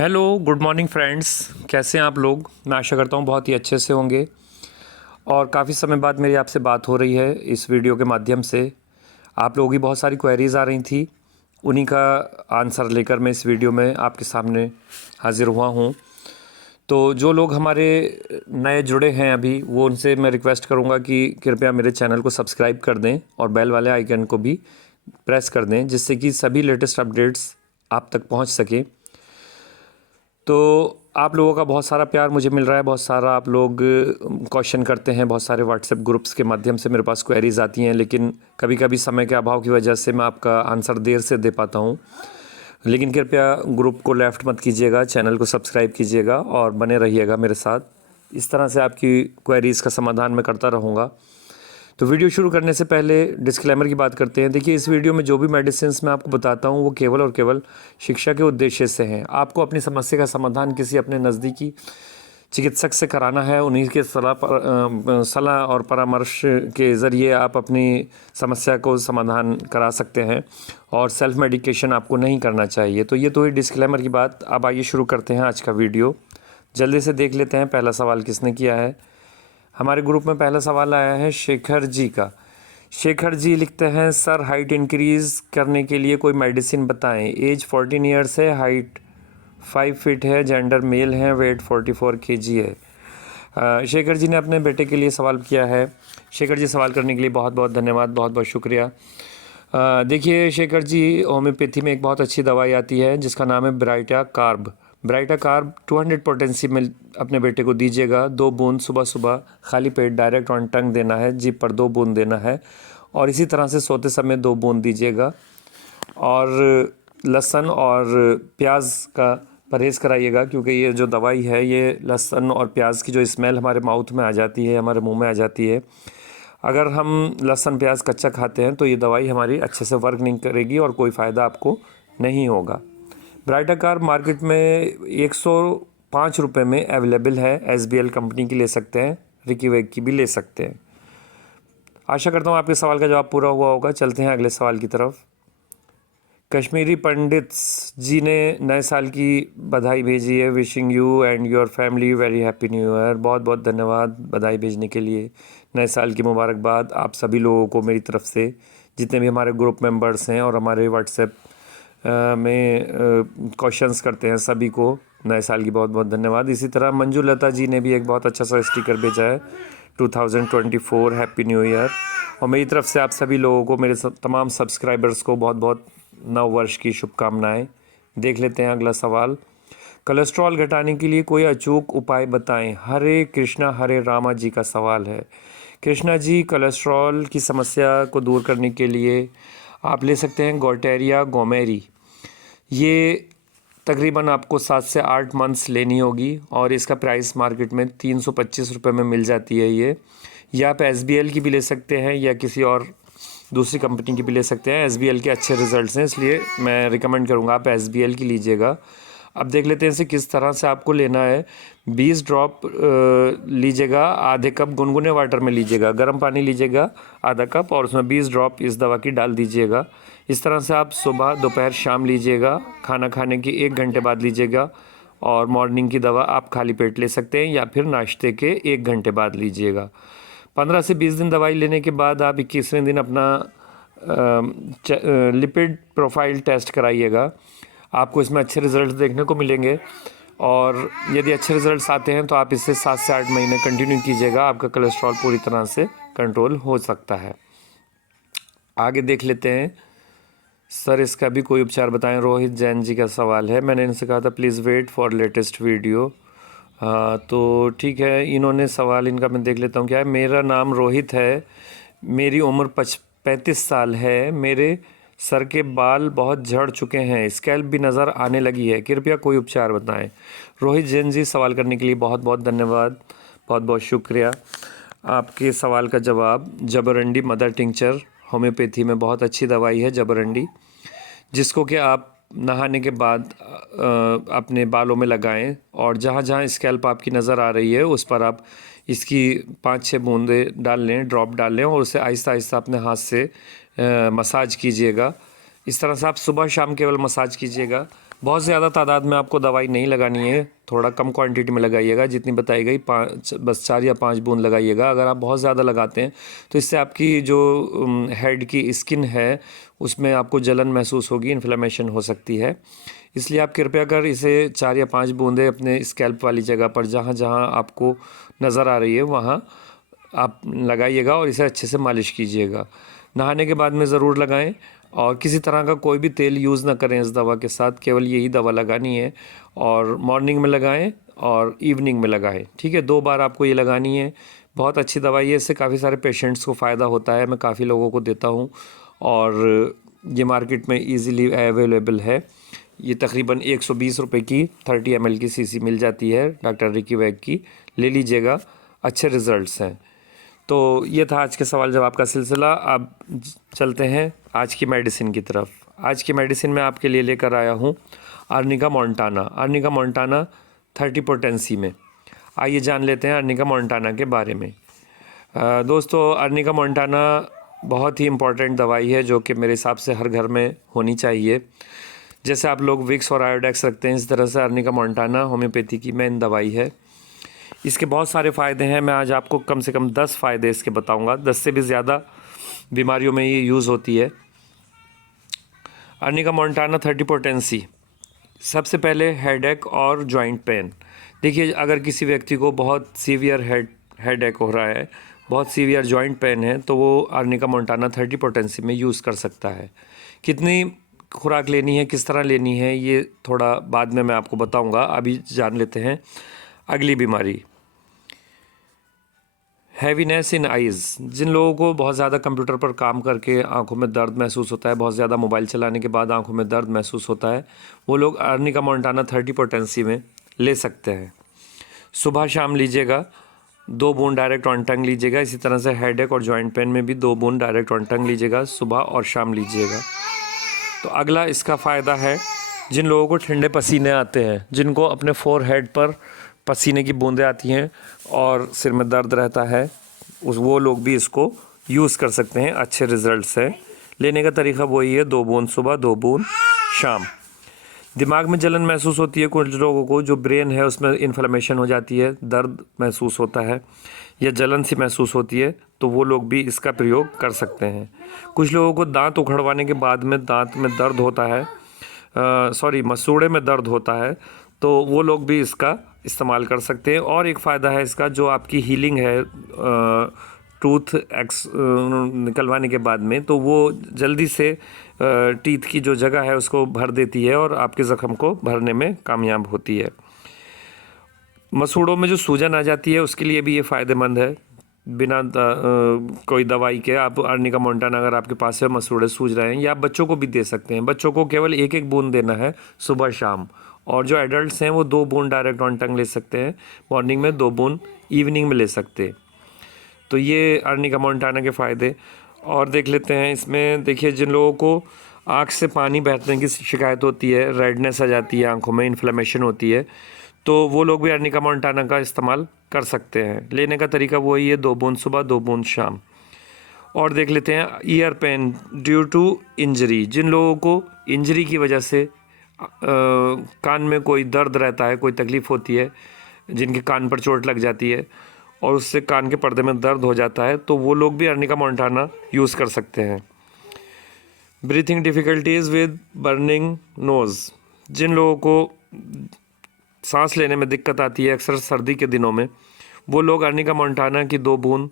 Hello, good morning friends. कैसे हैं आप लोग? मैं आशा करता हूँ बहुत ही अच्छे से होंगे। और काफ़ी समय बाद मेरी आपसे बात हो रही है इस वीडियो के माध्यम से। आप लोगों की बहुत सारी क्वेरीज़ आ रही थी, उन्हीं का आंसर लेकर मैं इस वीडियो में आपके सामने हाज़िर हुआ हूँ। तो जो लोग हमारे नए जुड़े हैं अभी, वो उनसे मैं रिक्वेस्ट करूँगा कि कृपया मेरे चैनल को सब्सक्राइब कर दें और बेल वाले आइकन को भी प्रेस कर दें, जिससे कि सभी लेटेस्ट अपडेट्स आप तक पहुँच सकें। तो आप लोगों का बहुत सारा प्यार मुझे मिल रहा है, बहुत सारा आप लोग क्वेश्चन करते हैं, बहुत सारे व्हाट्सएप ग्रुप्स के माध्यम से मेरे पास क्वेरीज़ आती हैं, लेकिन कभी कभी समय के अभाव की वजह से मैं आपका आंसर देर से दे पाता हूँ। लेकिन कृपया ग्रुप को लेफ़्ट मत कीजिएगा, चैनल को सब्सक्राइब कीजिएगा और बने रहिएगा मेरे साथ। इस तरह से आपकी क्वेरीज़ का समाधान मैं करता रहूँगा। तो वीडियो शुरू करने से पहले डिस्क्लेमर की बात करते हैं। देखिए, इस वीडियो में जो भी मेडिसिन्स मैं आपको बताता हूँ वो केवल और केवल शिक्षा के उद्देश्य से हैं। आपको अपनी समस्या का समाधान किसी अपने नज़दीकी चिकित्सक से कराना है, उन्हीं के सलाह और परामर्श के ज़रिए आप अपनी समस्या को समाधान करा सकते हैं और सेल्फ मेडिकेशन आपको नहीं करना चाहिए। तो ये तो ही डिस्क्लेमर की बात। अब आइए शुरू करते हैं आज का वीडियो। जल्दी से देख लेते हैं पहला सवाल किसने किया है। हमारे ग्रुप में पहला सवाल आया है शेखर जी का। शेखर जी लिखते हैं, सर हाइट इंक्रीज़ करने के लिए कोई मेडिसिन बताएं। एज 14 ईयर्स है, हाइट 5 फीट है, जेंडर मेल है, वेट 44 केजी है। शेखर जी ने अपने बेटे के लिए सवाल किया है। शेखर जी, सवाल करने के लिए बहुत बहुत धन्यवाद, बहुत बहुत शुक्रिया। देखिए शेखर जी, होम्योपैथी में एक बहुत अच्छी दवाई आती है जिसका नाम है baryta carb. Baryta carb 200 potency में अपने बेटे को दीजिएगा। 2 बूंद सुबह सुबह खाली पेट डायरेक्ट ऑन टंग देना है, जीभ पर 2 बूंद देना है और इसी तरह से सोते समय 2 बूंद दीजिएगा। और लहसुन और प्याज का परहेज़ कराइएगा, क्योंकि ये जो दवाई है ये लहसुन और प्याज की जो स्मेल हमारे माउथ में आ जाती है, हमारे मुंह में आ जाती है, अगर हम लहसुन प्याज कच्चा खाते हैं तो ये दवाई हमारी अच्छे से वर्क नहीं करेगी और कोई फ़ायदा आपको नहीं होगा। ब्राइटाकार मार्केट में 105 रुपये में अवेलेबल है। SBL कंपनी की ले सकते हैं, रिकीवेक की भी ले सकते हैं। आशा करता हूँ आपके सवाल का जवाब पूरा हुआ होगा। चलते हैं अगले सवाल की तरफ। कश्मीरी पंडित जी ने नए साल की बधाई भेजी है। Wishing you and your family very happy new year. बहुत बहुत धन्यवाद बधाई भेजने के लिए। नए साल की मुबारकबाद आप सभी लोगों को मेरी तरफ से, जितने भी हमारे ग्रुप मेंबर्स हैं और हमारे व्हाट्सएप में क्वेश्चंस करते हैं, सभी को नए साल की बहुत बहुत धन्यवाद। इसी तरह मंजू लता जी ने भी एक बहुत अच्छा सा स्टिकर भेजा है, 2024 हैप्पी न्यू ईयर। और मेरी तरफ से आप सभी लोगों को, मेरे तमाम सब्सक्राइबर्स को बहुत बहुत नव वर्ष की शुभकामनाएं। देख लेते हैं अगला सवाल। कोलेस्ट्रॉल घटाने के लिए कोई अचूक उपाय बताएं। हरे कृष्णा हरे रामा जी का सवाल है। कृष्णा जी, कोलेस्ट्रॉल की समस्या को दूर करने के लिए आप ले सकते हैं गौटेरिया गोमेरी। ये तकरीबन आपको 7 से 8 मंथ्स लेनी होगी और इसका प्राइस मार्केट में 325 रुपये में मिल जाती है ये। या आप SBL की भी ले सकते हैं या किसी और दूसरी कंपनी की भी ले सकते हैं। SBL के अच्छे रिजल्ट्स हैं, इसलिए मैं रिकमेंड करूँगा आप SBL की लीजिएगा। अब देख लेते हैं इसे किस तरह से आपको लेना है। 20 ड्रॉप लीजिएगा, आधे कप गुनगुने वाटर में लीजिएगा, गर्म पानी लीजिएगा आधा कप और उसमें 20 ड्रॉप इस दवा की डाल दीजिएगा। इस तरह से आप सुबह दोपहर शाम लीजिएगा, खाना खाने के 1 घंटे बाद लीजिएगा। और मॉर्निंग की दवा आप खाली पेट ले सकते हैं या फिर नाश्ते के 1 घंटे बाद लीजिएगा। 15 से 20 दिन दवाई लेने के बाद आप 21वें दिन अपना लिपिड प्रोफाइल टेस्ट कराइएगा। आपको इसमें अच्छे रिज़ल्ट देखने को मिलेंगे और यदि अच्छे रिज़ल्ट्स आते हैं तो आप इससे 7 से 8 महीने कंटिन्यू कीजिएगा, आपका कोलेस्ट्रॉल पूरी तरह से कंट्रोल हो सकता है। आगे देख लेते हैं। सर इसका भी कोई उपचार बताएं। रोहित जैन जी का सवाल है। मैंने इनसे कहा था please wait for latest video. तो ठीक है, इन्होंने सवाल इनका मैं देख लेता हूँ क्या है। मेरा नाम रोहित है, मेरी उम्र 35 साल है, मेरे सर के बाल बहुत झड़ चुके हैं, स्कैल्प भी नज़र आने लगी है, कृपया कोई उपचार बताएं। रोहित जैन जी, सवाल करने के लिए बहुत बहुत धन्यवाद, बहुत बहुत शुक्रिया। आपके सवाल का जवाब, जबरंडी मदर टिंचर होम्योपैथी में बहुत अच्छी दवाई है जबरंडी, जिसको कि आप नहाने के बाद अपने बालों में लगाएं और जहाँ जहाँ स्कैल्प आपकी नज़र आ रही है उस पर आप इसकी 5-6 बूंदे डाल लें, ड्रॉप डाल लें और उसे आहिस्ता आहिस्ता अपने हाथ से मसाज कीजिएगा। इस तरह से आप सुबह शाम केवल मसाज कीजिएगा। बहुत ज़्यादा तादाद में आपको दवाई नहीं लगानी है, थोड़ा कम क्वांटिटी में लगाइएगा, जितनी बताई गई बस 4 या 5 बूंद लगाइएगा। अगर आप बहुत ज़्यादा लगाते हैं तो इससे आपकी जो हेड की स्किन है उसमें आपको जलन महसूस होगी, इन्फ्लेमेशन हो सकती है। इसलिए आप कृपया कर इसे 4 या 5 बूंदें अपने स्कैल्प वाली जगह पर जहाँ जहाँ आपको नज़र आ रही है वहाँ आप लगाइएगा और इसे अच्छे से मालिश कीजिएगा। नहाने के बाद में ज़रूर लगाएं और किसी तरह का कोई भी तेल यूज़ ना करें इस दवा के साथ, केवल यही दवा लगानी है। और मॉर्निंग में लगाएं और इवनिंग में लगाएं, ठीक है। 2 बार आपको ये लगानी है। बहुत अच्छी दवाई है, इससे काफ़ी सारे पेशेंट्स को फ़ायदा होता है। मैं काफ़ी लोगों को देता हूँ और ये मार्केट में ईज़िली अवेलेबल है। ये तकरीबन 120 रुपये की 30 ml की शीशी मिल जाती है डॉक्टर रिकी वैग की, ले लीजिएगा, अच्छे रिज़ल्ट्स हैं। तो ये था आज के सवाल जवाब का सिलसिला। अब चलते हैं आज की मेडिसिन की तरफ। आज की मेडिसिन मैं आपके लिए लेकर आया हूँ Arnica Montana. Arnica Montana 30 potency में। आइए जान लेते हैं अर्निका मोंटाना के बारे में। दोस्तों, अर्निका मोंटाना बहुत ही इम्पॉर्टेंट दवाई है जो कि मेरे हिसाब से हर घर में होनी चाहिए। जैसे आप लोग विक्स और आयोडेक्स रखते हैं, इस तरह से अर्निका मोंटाना होम्योपैथी की मेन दवाई है। इसके बहुत सारे फ़ायदे हैं। मैं आज आपको कम से कम 10 फ़ायदे इसके बताऊंगा। 10 से भी ज़्यादा बीमारियों में ये यूज़ होती है। Arnica Montana 30 potency. सबसे पहले हेडेक और जॉइंट पेन। देखिए, अगर किसी व्यक्ति को बहुत सीवियर हेडेक हो रहा है, बहुत सीवियर जॉइंट पेन है, तो वो अर्निका मोंटाना 30 पोटेंसी में यूज़ कर सकता है। कितनी खुराक लेनी है, किस तरह लेनी है, ये थोड़ा बाद में मैं आपको बताऊंगा। अभी जान लेते हैं अगली बीमारी, हैवीनेस इन आइज़। जिन लोगों को बहुत ज़्यादा कंप्यूटर पर काम करके आंखों में दर्द महसूस होता है, बहुत ज़्यादा मोबाइल चलाने के बाद आंखों में दर्द महसूस होता है, वो लोग अर्निका मोंटाना 30 पोटेंसी में ले सकते हैं। सुबह शाम लीजिएगा, 2 बूंद डायरेक्ट ऑन टंग लीजिएगा। इसी तरह से हेडेक और जॉइंट पेन में भी 2 बूंद डायरेक्ट ऑन टंग लीजिएगा, सुबह और शाम लीजिएगा। तो अगला इसका फ़ायदा है जिन लोगों को ठंडे पसीने आते हैं, जिनको अपने फोरहेड पर पसीने की बूंदें आती हैं और सिर में दर्द रहता है, वो लोग भी इसको यूज़ कर सकते हैं। अच्छे रिज़ल्ट्स हैं। लेने का तरीका वही है, 2 बूंद सुबह, 2 बूंद शाम। दिमाग में जलन महसूस होती है कुछ लोगों को, जो ब्रेन है उसमें इन्फ्लेमेशन हो जाती है, दर्द महसूस होता है या जलन सी महसूस होती है, तो वो लोग भी इसका प्रयोग कर सकते हैं। कुछ लोगों को दांत उखड़वाने के बाद में दांत में दर्द होता है, मसूड़े में दर्द होता है, तो वो लोग भी इसका इस्तेमाल कर सकते हैं। और एक फ़ायदा है इसका, जो आपकी हीलिंग है टूथ निकलवाने के बाद में, तो वो जल्दी से टीथ की जो जगह है उसको भर देती है और आपके ज़ख्म को भरने में कामयाब होती है। मसूड़ों में जो सूजन आ जाती है उसके लिए भी ये फ़ायदेमंद है। बिना कोई दवाई के आप अर्निका मोंटाना अगर आपके पास है, मसूड़े सूज रहे हैं, या आप बच्चों को भी दे सकते हैं। बच्चों को केवल 1-1 बूंद देना है सुबह शाम, और जो एडल्ट्स हैं वो 2 बूंद डायरेक्ट ऑन टंग ले सकते हैं मॉर्निंग में, 2 बूंद इवनिंग में ले सकते हैं। तो ये अर्निका मोंटाना के फ़ायदे। और देख लेते हैं इसमें। देखिए, जिन लोगों को आँख से पानी बहने की शिकायत होती है, रेडनेस आ जाती है आँखों में, इन्फ्लेमेशन होती है, तो वो लोग भी अर्निका मोंटाना का इस्तेमाल कर सकते हैं। लेने का तरीका वही है, 2 बूंद सुबह, 2 बूंद शाम। और देख लेते हैं ear pain due to injury. जिन लोगों को इंजरी की वजह से कान में कोई दर्द रहता है, कोई तकलीफ़ होती है, जिनके कान पर चोट लग जाती है और उससे कान के पर्दे में दर्द हो जाता है, तो वो लोग भी अर्निका मोंटाना यूज़ कर सकते हैं। Breathing difficulties with burning nose. जिन लोगों को सांस लेने में दिक्कत आती है अक्सर सर्दी के दिनों में, वो लोग अर्निका मोंटाना की 2 बूंद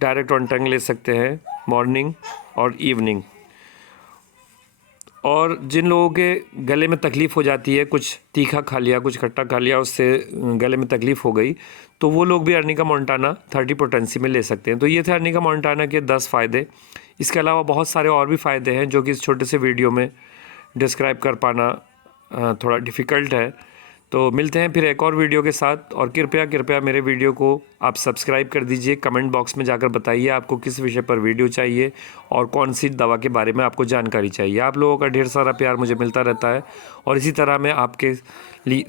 डायरेक्ट ऑन टंग ले सकते हैं मॉर्निंग और इवनिंग। और जिन लोगों के गले में तकलीफ़ हो जाती है, कुछ तीखा खा लिया, कुछ खट्टा खा लिया, उससे गले में तकलीफ़ हो गई, तो वो लोग भी अर्निका मोंटाना 30 पोटेंसी में ले सकते हैं। तो ये थे अर्निका मोंटाना के 10 फ़ायदे। इसके अलावा बहुत सारे और भी फ़ायदे हैं जो कि इस छोटे से वीडियो में डिस्क्राइब कर पाना थोड़ा डिफ़िकल्ट है। तो मिलते हैं फिर एक और वीडियो के साथ। और कृपया मेरे वीडियो को आप सब्सक्राइब कर दीजिए। कमेंट बॉक्स में जाकर बताइए आपको किस विषय पर वीडियो चाहिए और कौन सी दवा के बारे में आपको जानकारी चाहिए। आप लोगों का ढेर सारा प्यार मुझे मिलता रहता है और इसी तरह मैं आपके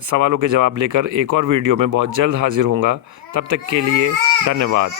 सवालों के जवाब लेकर एक और वीडियो में बहुत जल्द हाजिर होऊंगा। तब तक के लिए धन्यवाद।